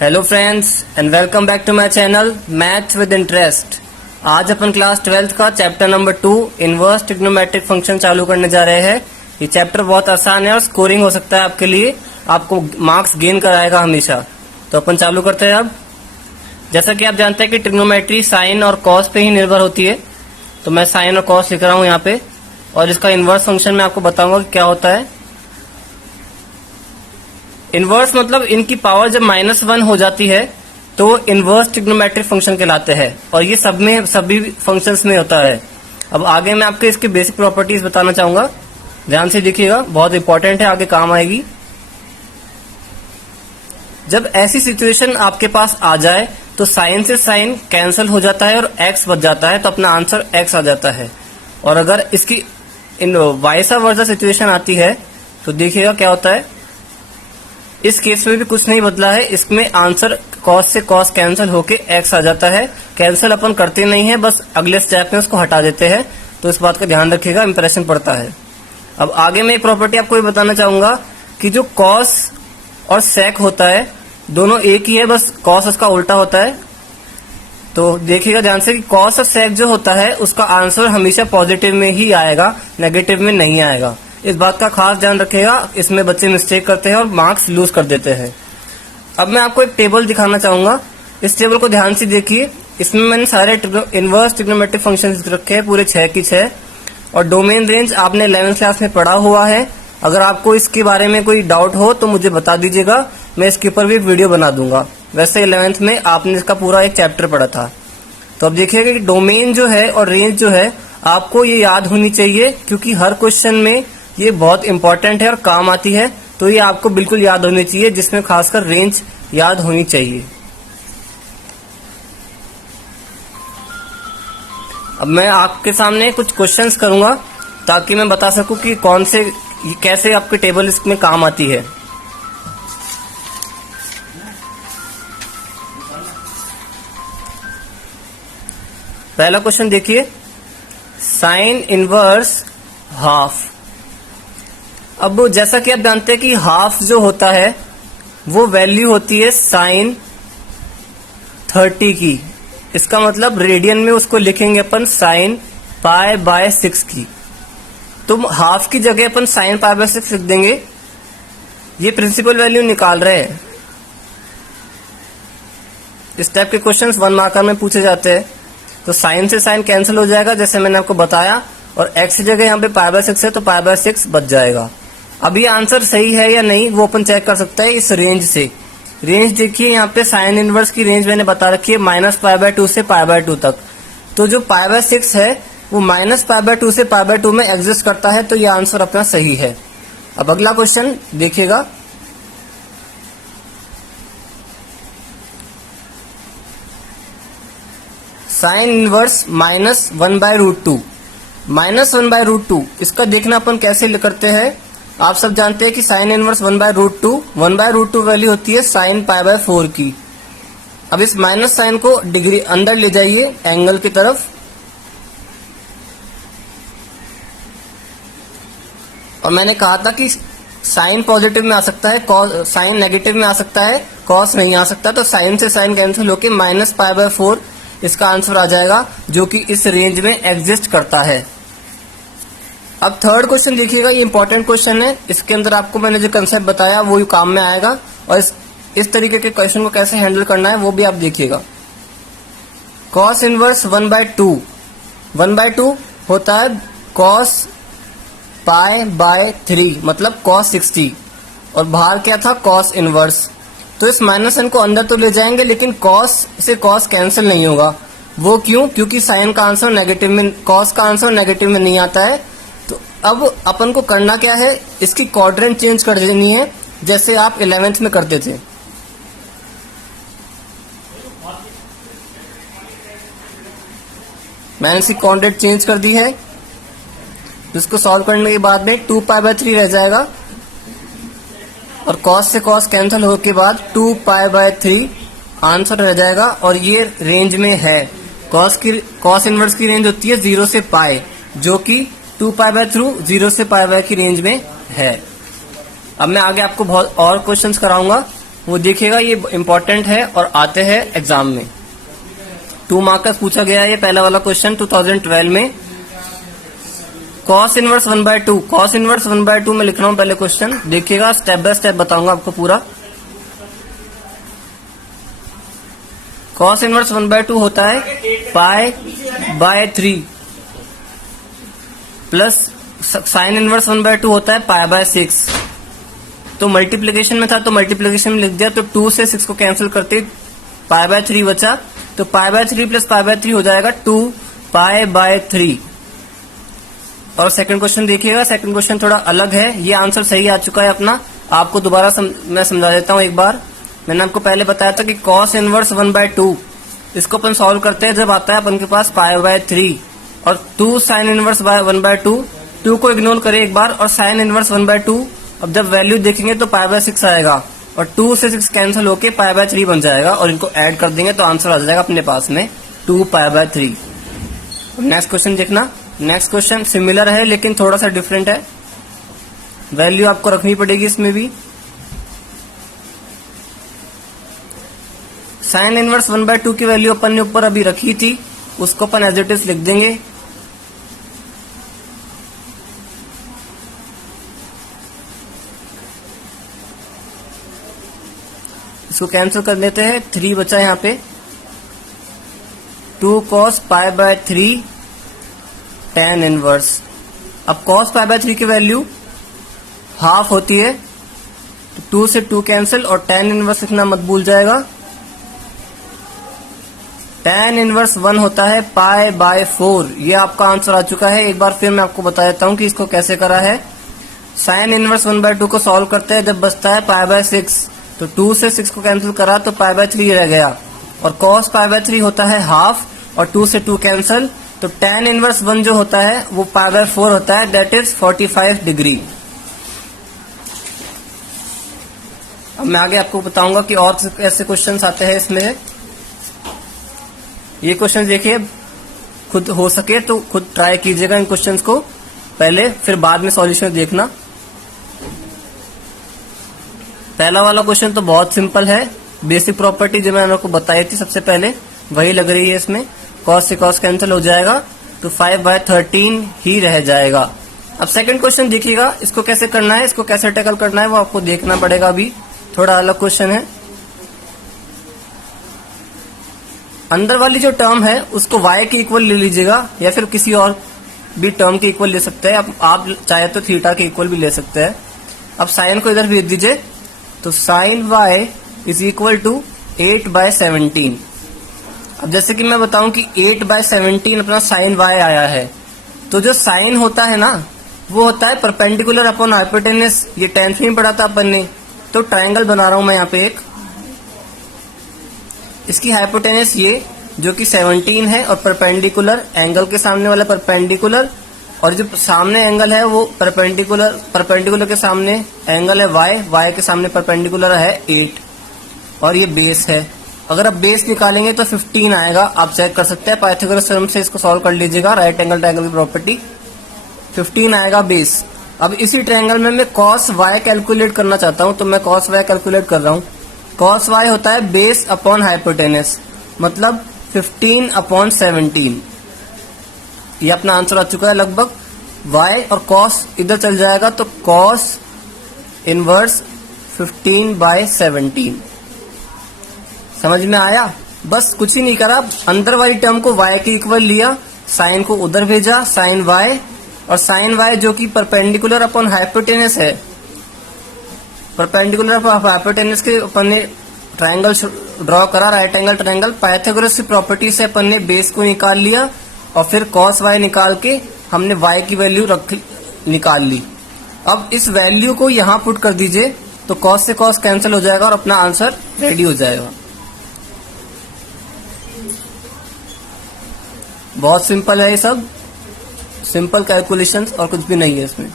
Hello friends and welcome back to my channel math with interest. आज अपन class 12th का chapter number 2 inverse trigonometric function चालू करने जा रहे हैं। ये चैप्टर बहुत आसान है और स्कोरिंग हो सकता है आपके लिए, आपको मार्क्स गेन कराएगा हमेशा। तो अपन चालू करते हैं। अब जैसा कि आप जानते हैं कि ट्रिग्नोमेट्री साइन और कॉस पे ही निर्भर होती है, तो मैं साइन और कॉस लिख रहा हूँ यहाँ पे, और इसका इनवर्स फंक्शन मैं आपको बताऊंगा कि क्या होता है। इनवर्स मतलब इनकी पावर जब -1 हो जाती है तो इनवर्स ट्रिग्नोमेट्रिक फंक्शन कहलाते हैं, और ये सभी फंक्शंस में होता है। अब आगे मैं आपको इसकी बेसिक प्रॉपर्टीज बताना चाहूंगा, ध्यान से देखिएगा, बहुत इंपॉर्टेंट है, आगे काम आएगी। जब ऐसी सिचुएशन आपके पास आ जाए तो साइन से साइन कैंसिल हो जाता है और x बच जाता है, तो अपना आंसर x आ जाता है। और अगर इसकी वाइसा वर्सा सिचुएशन आती है तो देखिएगा क्या होता है। इस केस में भी कुछ नहीं बदला है, इसमें आंसर कॉस से कॉस कैंसिल होके x आ जाता है। कैंसिल अपन करते नहीं है, बस अगले स्टेप में उसको हटा देते हैं, तो इस बात का ध्यान रखिएगा, इंप्रेशन पड़ता है। अब आगे मैं एक प्रॉपर्टी आपको ये बताना चाहूंगा कि जो कॉस और सेक होता है दोनों एक ही है, बस कॉस उसका उल्टा होता है। तो देखिएगा ध्यान से कि कॉस और सेक जो होता है उसका आंसर हमेशा पॉजिटिव में ही आएगा, नेगेटिव में नहीं आएगा। इस बात का खास ध्यान रखिएगा, इसमें बच्चे मिस्टेक करते हैं और मार्क्स लूज कर देते हैं। अब मैं आपको एक टेबल दिखाना चाहूंगा, इस टेबल को ध्यान से देखिए। इसमें मैंने सारे इनवर्स ट्रिग्नोमेट्रिक फंक्शंस रखे हैं, पूरे 6 की 6, और डोमेन रेंज आपने 11th क्लास में पढ़ा हुआ है। अगर आपको इसके बारे में कोई डाउट हो तो मुझे बता दीजिएगा, मैं इसके ऊपर भी वीडियो बना दूंगा। वैसे 11th में आपने इसका पूरा एक चैप्टर पढ़ा था। तो अब देखिएगा कि डोमेन जो है और रेंज जो है आपको ये याद होनी चाहिए, क्योंकि हर क्वेश्चन में ये बहुत इंपॉर्टेंट है और काम आती है। तो ये आपको बिल्कुल याद होनी चाहिए, जिसमें खासकर रेंज याद होनी चाहिए। अब मैं आपके सामने कुछ क्वेश्चंस करूंगा ताकि मैं बता सकूं कि कौन से कैसे आपके टेबल इसमें काम आती है। पहला क्वेश्चन देखिए, साइन इनवर्स हाफ। अब जैसा कि आप जानते हैं कि हाफ जो होता है वो वैल्यू होती है साइन 30 की। इसका मतलब रेडियन में उसको लिखेंगे अपन साइन π/6 की। तो हाफ की जगह अपन साइन π/6 लिख देंगे। ये प्रिंसिपल वैल्यू निकाल रहे हैं। इस टाइप के क्वेश्चंस 1 मार्कर में पूछे जाते हैं। तो साइन से साइन कैंसिल हो जाएगा जैसे मैंने आपको बताया, और x की जगह यहाँ पे π/6 है तो π/6 बच जाएगा। अब ये आंसर सही है या नहीं वो अपन चेक कर सकते हैं इस रेंज से। रेंज देखिए, यहाँ पे साइन इनवर्स की रेंज मैंने बता रखी है -π/2 से π/2 तक। तो जो π/6 है वो -π/2 से π/2 में एग्जिस्ट करता है, तो ये आंसर अपना सही है। अब अगला क्वेश्चन देखिएगा, साइन इनवर्स -1/√2। -1/√2 इसका देखना अपन कैसे करते हैं। आप सब जानते हैं कि साइन इनवर्स 1/√2 वैल्यू होती है साइन π/4 की। अब इस माइनस साइन को डिग्री अंदर ले जाइए एंगल की तरफ, और मैंने कहा था कि साइन पॉजिटिव में आ सकता है, साइन नेगेटिव में आ सकता है, कॉस नहीं आ सकता। तो साइन से साइन कैंसिल होके -π/4 इसका आंसर आ जाएगा, जो कि इस रेंज में एग्जिस्ट करता है। अब थर्ड क्वेश्चन देखिएगा, ये इंपॉर्टेंट क्वेश्चन है। इसके अंदर आपको मैंने जो कंसेप्ट बताया वो काम में आएगा, और इस तरीके के क्वेश्चन को कैसे हैंडल करना है वो भी आप देखिएगा। कॉस इनवर्स 1/2 होता है कॉस π/3, मतलब कॉस 60, और बाहर क्या था कॉस इनवर्स। तो इस माइनस साइन को अंदर तो ले जाएंगे, लेकिन कॉस से कॉस कैंसिल नहीं होगा। वो क्यों? क्योंकि साइन का आंसर नेगेटिव में, कॉस का आंसर नेगेटिव में नहीं आता है। तो अब अपन को करना क्या है, इसकी क्वाड्रेंट चेंज कर देनी है, जैसे आप 11th में करते थे। मैंने इसकी क्वाड्रेंट चेंज कर दी है। इसको सॉल्व करने के बाद में 2π/3 रह जाएगा, और cos से cos कैंसिल होने के बाद 2π/3 आंसर रह जाएगा, और ये रेंज में है। cos इनवर्स की रेंज होती है 0 से π, जो कि 2π/3 0 से π की रेंज में है। अब मैं आगे आपको बहुत और क्वेश्चंस कराऊंगा, वो देखिएगा, ये इंपॉर्टेंट है और आते हैं एग्जाम में। 2 मार्क का पूछा गया है ये पहला वाला क्वेश्चन 2012 में। cos इनवर्स 1/2, cos इनवर्स 1/2 में लिख रहा हूं पहले क्वेश्चन, देखिएगा स्टेप बाय स्टेप बताऊंगा आपको पूरा। cos इनवर्स 1/2 होता है π/3 प्लस sin इनवर्स 1/2 होता है π/6। तो मल्टीप्लिकेशन में था तो मल्टीप्लिकेशन में लिख दिया, तो 2 से 6 को कैंसिल करते π/3 बचा, तो π/3 प्लस π/3 हो जाएगा 2π/3। और सेकंड क्वेश्चन देखिएगा, सेकंड क्वेश्चन थोड़ा अलग है, ये आंसर सही आ चुका है अपना। आपको दोबारा मैं समझा देता हूं एक बार। मैंने आपको पहले बताया था कि cos इनवर्स 1/2 इसको अपन सॉल्व करते हैं जब आता है अपन के पास π/3 और 2 sin इनवर्स 1/2, 2 को इग्नोर करें एक बार, और sin इनवर्स 1/2 अब जब वैल्यू देखेंगे तो π/6 आएगा और 2 से 6 कैंसिल होके π/3 बन जाएगा और इनको ऐड कर देंगे तो आंसर आ जाएगा अपने पास में 2π/3। नेक्स्ट क्वेश्चन देखना। नेक्स्ट क्वेश्चन सिमिलर है लेकिन थोड़ा सा डिफरेंट है, वैल्यू आपको रखनी पड़ेगी इसमें भी। साइन इनवर्स 1/2 की वैल्यू अपन ने ऊपर अभी रखी थी, उसको अपन एज इट इज लिख देंगे। इसको कैंसिल कर देते हैं, 3 बचा यहाँ पे, 2 cos π/3 tan इनवर्स। अब cos π/3 की वैल्यू हाफ होती है, तो 2 से 2 कैंसिल और tan इनवर्स लिखना मत भूल जाएगा। tan इनवर्स 1 होता है π/4। ये आपका आंसर आ चुका है। एक बार फिर मैं आपको बता देता हूं कि इसको कैसे करा है। साइन इनवर्स 1/2 को सॉल्व करते हैं जब बचता है π/6, तो 2 से 6 को कैंसिल करा तो π/3 रह गया, और cos π/3 होता है हाफ और 2 से 2 कैंसिल, तो tan इनवर्स 1 जो होता है वो π/4 होता है, दैट इज 45 डिग्री। अब मैं आगे आपको बताऊंगा कि और ऐसे क्वेश्चंस आते हैं इसमें। ये क्वेश्चन देखिए, खुद हो सके तो खुद ट्राई कीजिएगा इन क्वेश्चंस को पहले, फिर बाद में सॉल्यूशन देखना। पहला वाला क्वेश्चन तो बहुत सिंपल है, बेसिक प्रॉपर्टी जो मैंने आपको बताई थी सबसे पहले वही लग रही है इसमें। cos से cos कैंसिल हो जाएगा तो 5/13 ही रह जाएगा। अब सेकंड क्वेश्चन देखिएगा, इसको कैसे करना है, इसको कैसे टैकल करना है वो आपको देखना पड़ेगा। अभी थोड़ा अलग क्वेश्चन है। अंदर वाली जो टर्म है उसको y के इक्वल ले लीजिएगा या फिर किसी और भी टर्म के इक्वल ले सकते हैं। आप चाहे तो थीटा के इक्वल भी ले सकते हैं। अब साइन को इधर भेज दीजिए, तो sine y is equal to 8/17। अब जैसे कि मैं बताऊं कि 8/17 अपना साइन y आया है, तो जो साइन होता है ना वो होता है परपेंडिकुलर अपॉन हाइपोटेनस। ये 10th में पढ़ा था अपन ने। तो ट्रायंगल बना रहा हूं मैं यहाँ पे एक, इसकी हाइपोटेनस ये जो कि 17 है और परपेंडिकुलर एंगल के सामने वाला परपेंडिकुलर, और जो सामने एंगल है वो परपेंडिकुलर के सामने एंगल है y के सामने परपेंडिकुलर है 8, और ये बेस है। अगर आप बेस निकालेंगे तो 15 आएगा। आप चेक कर सकते हैं, पाइथागोरस थ्योरम से इसको सॉल्व कर लीजिएगा। राइट एंगल ट्रायंगल की प्रॉपर्टी 15 आएगा बेस। अब इसी ट्रायंगल में मैं cos y कैलकुलेट करना चाहता हूं, तो मैं cos y कैलकुलेट कर रहा हूं। cos y होता है बेस अपॉन हाइपोटेनस, मतलब 15/17। ये अपना आंसर आ चुका है लगभग। y और cos इधर चल जाएगा तो cos इनवर्स 15/17। समझ में आया? बस कुछ ही नहीं करा, अंदर वाली टर्म को y के इक्वल लिया, साइन को उधर भेजा, साइन y, और साइन y जो कि परपेंडिकुलर अपॉन हाइपोटेनस है, परपेंडिकुलर अपॉन हाइपोटेनस के अपन ने ट्रायंगल ड्रॉ करा, राइट एंगल ट्रायंगल। पाइथागोरस की प्रॉपर्टी से अपन ने बेस को निकाल लिया और फिर cos y निकाल के हमने y की वैल्यू निकाल ली। अब इस वैल्यू को यहां पुट कर दीजिए तो cos से cos कैंसिल हो जाएगा और अपना आंसर रेडी हो जाएगा। बहुत सिंपल है ये सब, सिंपल कैलकुलेशंस और कुछ भी नहीं है इसमें।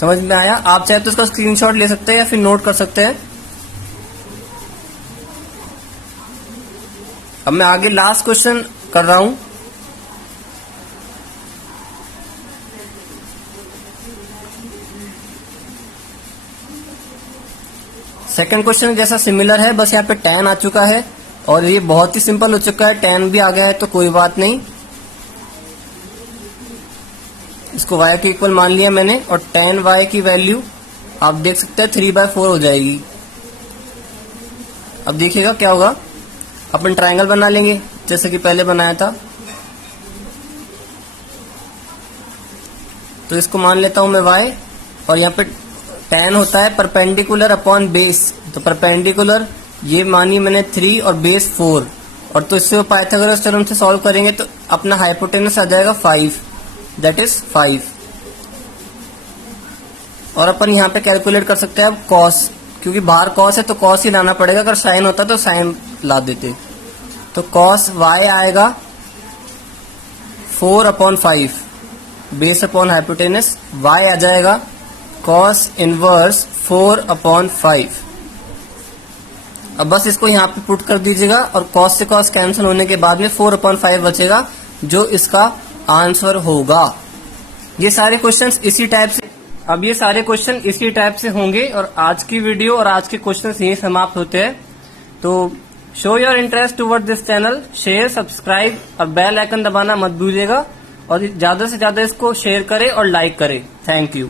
समझ में आया? आप चाहे तो इसका स्क्रीनशॉट ले सकते हैं या फिर नोट कर सकते हैं। अब मैं आगे लास्ट क्वेश्चन कर रहा हूं। सेकंड क्वेश्चन जैसा सिमिलर है, बस यहाँ पे tan आ चुका है और ये बहुत ही सिंपल हो चुका है, tan भी आ गया है तो कोई बात नहीं, इसको y के इक्वल मान लिया मैंने और tan y की वैल्यू आप देख सकते हैं 3/4 हो जाएगी। अब देखिएगा क्या होगा, अपन ट्रायंगल बना लेंगे जैसे कि पहले बनाया था। तो इसको मान लेता हूं मैं y और यहाँ पे tan होता है परपेंडिकुलर अपॉन बेस, तो परपेंडिकुलर ये मानी मैंने 3 और बेस 4, और तो इससे पाइथागोरस थ्योरम से सॉल्व करेंगे तो अपना हाइपोटेनस आ जाएगा 5, दैट इज 5। और अपन यहाँ पे कैलकुलेट कर सकते हैं अब cos, क्योंकि बाहर cos है तो cos ही लाना पड़ेगा, अगर sin होता तो sin ला देते। तो cos y आएगा 4/5 बेस अपॉन हाइपोटेनस, y आ जाएगा cos इनवर्स 4/5। अब बस इसको यहाँ पे पुट कर दीजिएगा और cos से cos कैंसिल होने के बाद में 4/5 बचेगा, जो इसका आंसर होगा। ये सारे क्वेश्चंस इसी टाइप से, अब ये सारे क्वेश्चन इसी टाइप से होंगे और आज की वीडियो और आज के क्वेश्चंस यही समाप्त होते हैं। तो show your interest toward this channel, share, subscribe और बेल आइकन दबाना मत भूलिएगा और ज्यादा से ज्यादा इसको शेयर करें और लाइक करें। Thank you.